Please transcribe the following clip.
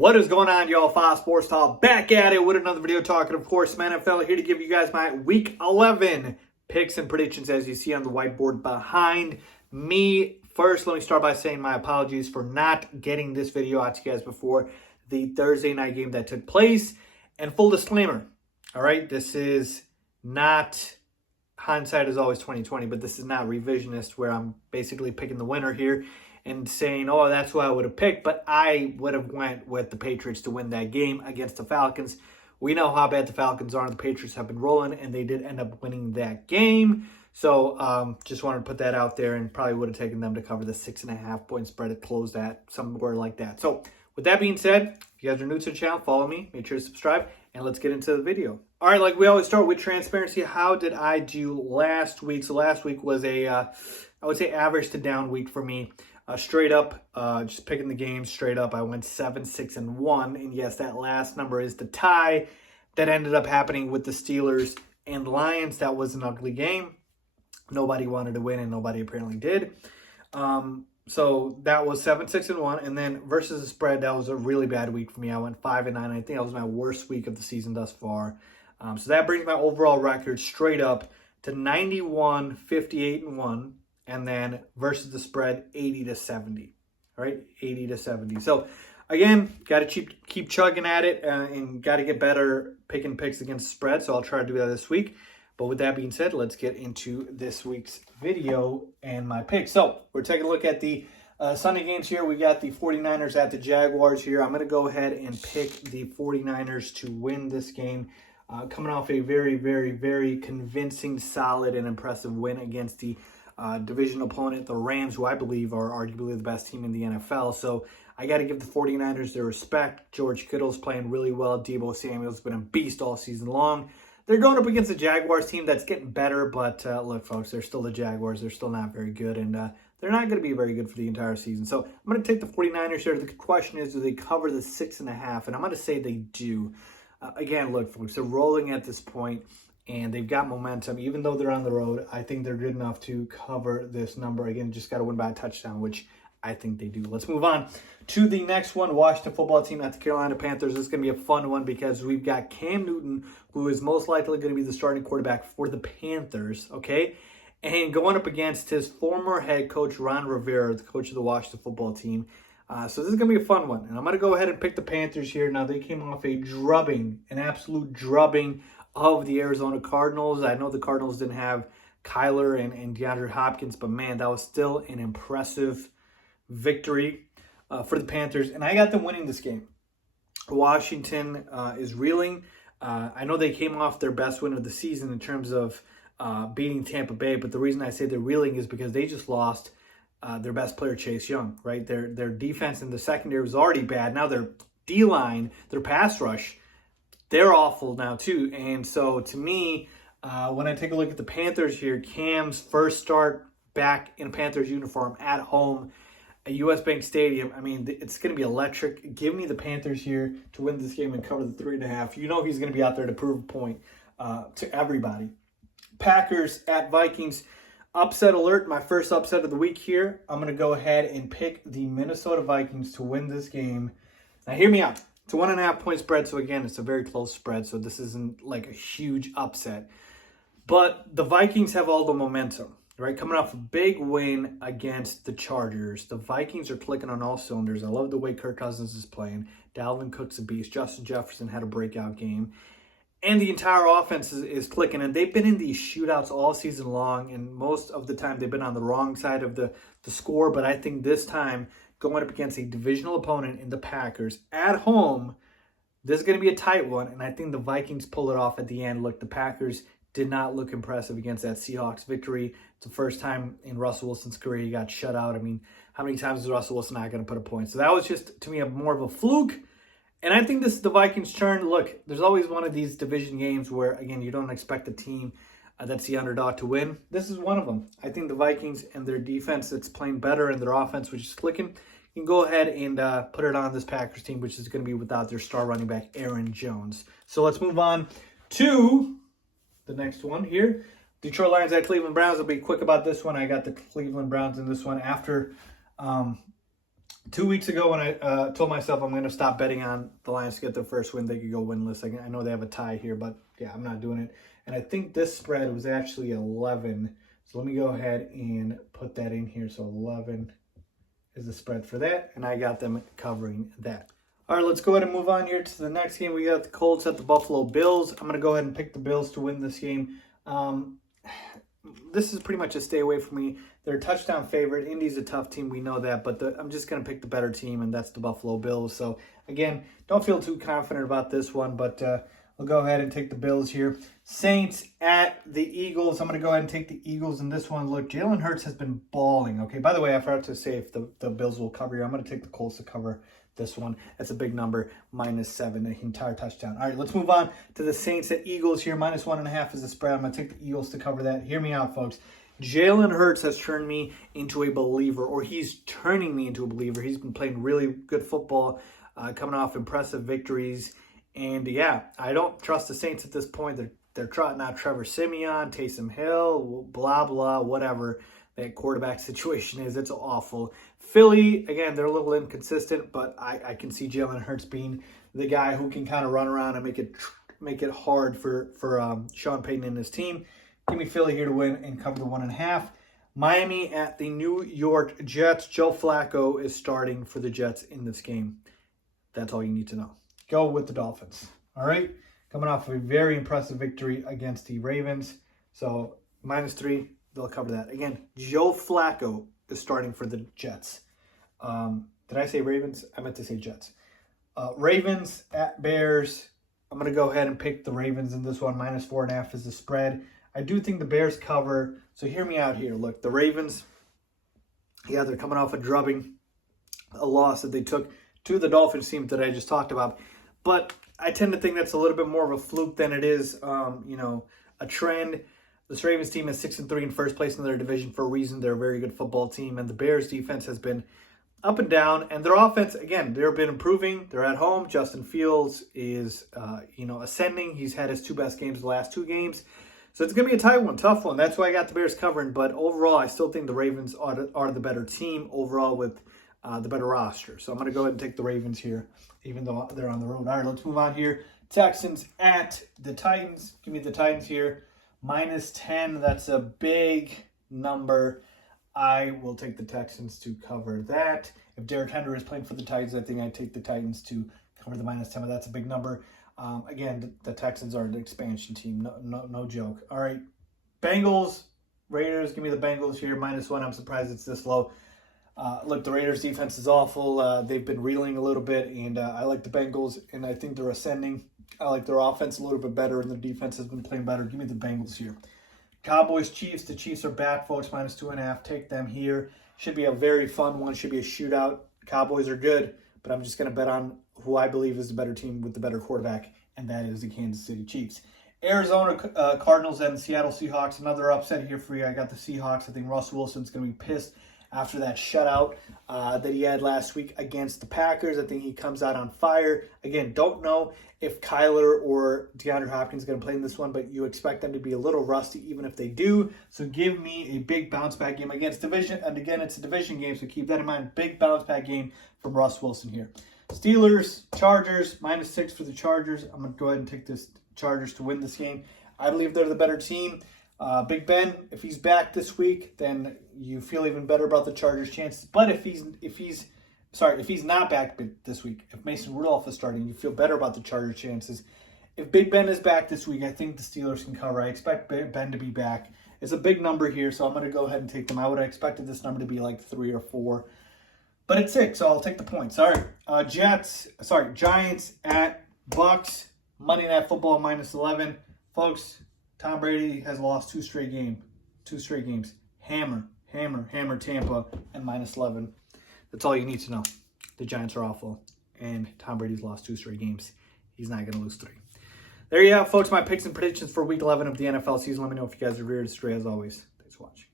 What is going on, y'all? Fox Sports Talk back at it with another video talking, of course, my NFL, here to give you guys my Week 11 picks and predictions as you see on the whiteboard behind me. First, let me start by saying my apologies for not getting this video out to you guys before the Thursday night game that took place. And full disclaimer, all right, this is not, hindsight is always 2020, but this is not revisionist where I'm basically picking the winner here and saying, oh, that's who I would have picked, but I would have went with the Patriots to win that game against the Falcons. We know how bad the Falcons are, and the Patriots have been rolling, and they did end up winning that game. So just wanted to put that out there, and probably would have taken them to cover the 6.5 point spread at close that, somewhere like that. So with that being said, if you guys are new to the channel, follow me, make sure to subscribe, and let's get into the video. All right, like we always start with transparency. How did I do last week? So last week was a, I would say, average to down week for me. Straight up, just picking the game straight up, I went 7-6-1. And yes, that last number is the tie that ended up happening with the Steelers and Lions. That was an ugly game. Nobody wanted to win, and nobody apparently did. So that was 7-6-1. And then versus the spread, that was a really bad week for me. I went 5-9. I think that was my worst week of the season thus far. So that brings my overall record straight up to 91-58-1. And then versus the spread, 80-70. All right, 80-70. So again, got to keep chugging at it and got to get better picking picks against the spread. So I'll try to do that this week. But with that being said, let's get into this week's video and my picks. So we're taking a look at the Sunday games here. We got the 49ers at the Jaguars here. I'm going to go ahead and pick the 49ers to win this game. Coming off a very, very, very convincing, solid, and impressive win against the division opponent, the Rams, who I believe are arguably the best team in the NFL. So I got to give the 49ers their respect. George Kittle's playing really well. Deebo Samuel's been a beast all season long. They're going up against the Jaguars team that's getting better, but look, folks, they're still the Jaguars. They're still not very good, and they're not going to be very good for the entire season. So I'm going to take the 49ers here. The question is, do they cover the 6.5? And I'm going to say they do. Again, look, folks, they're rolling at this point, and they've got momentum. Even though they're on the road, I think they're good enough to cover this number. Again, just got to win by a touchdown, which I think they do. Let's move on to the next one. Washington football team at the Carolina Panthers. This is going to be a fun one because we've got Cam Newton, who is most likely going to be the starting quarterback for the Panthers, okay? And going up against his former head coach, Ron Rivera, the coach of the Washington football team. So this is going to be a fun one. And I'm going to go ahead and pick the Panthers here. Now, they came off a drubbing, an absolute drubbing of the Arizona Cardinals. I know the Cardinals didn't have Kyler and DeAndre Hopkins, but man, that was still an impressive victory for the Panthers. And I got them winning this game. Washington is reeling. I know they came off their best win of the season in terms of beating Tampa Bay, but the reason I say they're reeling is because they just lost their best player, Chase Young, right? Their defense in the secondary was already bad. Now their D-line, their pass rush, they're awful now too. And so to me, when I take a look at the Panthers here, Cam's first start back in a Panthers uniform at home at US Bank Stadium, I mean, it's going to be electric. Give me the Panthers here to win this game and cover the 3.5. You know he's going to be out there to prove a point to everybody. Packers at Vikings. Upset alert, my first upset of the week here. I'm going to go ahead and pick the Minnesota Vikings to win this game. Now, hear me out. It's a 1.5 point spread, so again, it's a very close spread, so this isn't like a huge upset. But the Vikings have all the momentum, right? Coming off a big win against the Chargers. The Vikings are clicking on all cylinders. I love the way Kirk Cousins is playing. Dalvin Cook's a beast. Justin Jefferson had a breakout game. And the entire offense is clicking, and they've been in these shootouts all season long, and most of the time they've been on the wrong side of the score, but I think this time, going up against a divisional opponent in the Packers at home, this is going to be a tight one, and I think the Vikings pull it off at the end. Look, the Packers did not look impressive against that Seahawks victory. It's the first time in Russell Wilson's career he got shut out. I mean, how many times is Russell Wilson not going to put a point? So that was just, to me, more of a fluke. And I think this is the Vikings' turn. Look, there's always one of these division games where, again, you don't expect the team that's the underdog to win. This is one of them. I think the Vikings and their defense that's playing better and their offense, which is clicking, you can go ahead and put it on this Packers team, which is going to be without their star running back, Aaron Jones. So let's move on to the next one here. Detroit Lions at Cleveland Browns. I'll be quick about this one. I got the Cleveland Browns in this one after 2 weeks ago when I told myself I'm going to stop betting on the Lions to get their first win, they could go winless. I know they have a tie here, but yeah, I'm not doing it. And I think this spread was actually 11. So let me go ahead and put that in here. So 11 is the spread for that, and I got them covering that. All right, let's go ahead and move on here to the next game. We got the Colts at the Buffalo Bills. I'm going to go ahead and pick the Bills to win this game. This is pretty much a stay away from me. They're a touchdown favorite. Indy's a tough team. We know that. But I'm just going to pick the better team, and that's the Buffalo Bills. So, again, don't feel too confident about this one. But I'll go ahead and take the Bills here. Saints at the Eagles. I'm going to go ahead and take the Eagles in this one. Look, Jalen Hurts has been balling. Okay, by the way, I forgot to say if the Bills will cover here. I'm going to take the Colts to cover this one. That's a big number, -7, the entire touchdown. All right, let's move on to the Saints at Eagles here. -1.5 is the spread. I'm going to take the Eagles to cover that. Hear me out, folks. Jalen Hurts has turned me into a believer, or he's turning me into a believer. He's been playing really good football, coming off impressive victories. And, yeah, I don't trust the Saints at this point. They're trotting out Trevor Siemian, Taysom Hill, blah, blah, whatever that quarterback situation is. It's awful. Philly, again, they're a little inconsistent, but I can see Jalen Hurts being the guy who can kind of run around and make it hard for Sean Payton and his team. Give me Philly here to win and cover the 1.5. Miami at the New York Jets. Joe Flacco is starting for the Jets in this game. That's all you need to know. Go with the Dolphins. All right? Coming off of a very impressive victory against the Ravens. So, -3, they'll cover that. Again, Joe Flacco is starting for the Jets. Did I say Ravens? I meant to say Jets. Ravens at Bears. I'm going to go ahead and pick the Ravens in this one. -4.5 is the spread. I do think the Bears cover. So hear me out here. Look, the Ravens, yeah, they're coming off a drubbing, a loss that they took to the Dolphins team that I just talked about. But I tend to think that's a little bit more of a fluke than it is, a trend. This Ravens team is 6-3 in first place in their division for a reason. They're a very good football team, and the Bears defense has been up and down. And their offense, again, they've been improving. They're at home. Justin Fields is, ascending. He's had his 2 best games the last 2 games. So it's going to be a tight one, tough one. That's why I got the Bears covering. But overall, I still think the Ravens are the better team overall with the better roster. So I'm going to go ahead and take the Ravens here, even though they're on the road. All right, let's move on here. Texans at the Titans. Give me the Titans here. -10. That's a big number. I will take the Texans to cover that. If Derrick Henry is playing for the Titans, I think I'd take the Titans to cover the -10, but that's a big number. Again, the Texans are an expansion team. No joke. All right. Bengals, Raiders. Give me the Bengals here. -1. I'm surprised it's this low. Look, the Raiders defense is awful. They've been reeling a little bit, and I like the Bengals, and I think they're ascending. I like their offense a little bit better, and their defense has been playing better. Give me the Bengals here. Cowboys, Chiefs. The Chiefs are back, folks. -2.5. Take them here. Should be a very fun one. Should be a shootout. Cowboys are good, but I'm just going to bet on who I believe is the better team with the better quarterback, and that is the Kansas City Chiefs. Arizona Cardinals and the Seattle Seahawks. Another upset here for you. I got the Seahawks. I think Russell Wilson's going to be pissed after that shutout that he had last week against the Packers. I think he comes out on fire. Again, don't know if Kyler or DeAndre Hopkins is going to play in this one, but you expect them to be a little rusty even if they do. So give me a big bounce-back game against division. And again, it's a division game, so keep that in mind. Big bounce-back game from Russ Wilson here. Steelers, Chargers, -6 for the Chargers. I'm going to go ahead and take this Chargers to win this game. I believe they're the better team. Big Ben, if he's back this week, then you feel even better about the Chargers' chances. But if he's not back this week, if Mason Rudolph is starting, you feel better about the Chargers' chances. If Big Ben is back this week, I think the Steelers can cover. I expect Ben to be back. It's a big number here, so I'm going to go ahead and take them. I would have expected this number to be like 3 or 4. But it's 6, so I'll take the points. All right. Giants at Bucks. Monday Night Football -11. Folks, Tom Brady has lost 2 straight games. Hammer Tampa, and -11. That's all you need to know. The Giants are awful, and Tom Brady's lost 2 straight games. He's not going to lose 3. There you have, folks, my picks and predictions for Week 11 of the NFL season. Let me know if you guys are veered astray as always. Thanks for watching.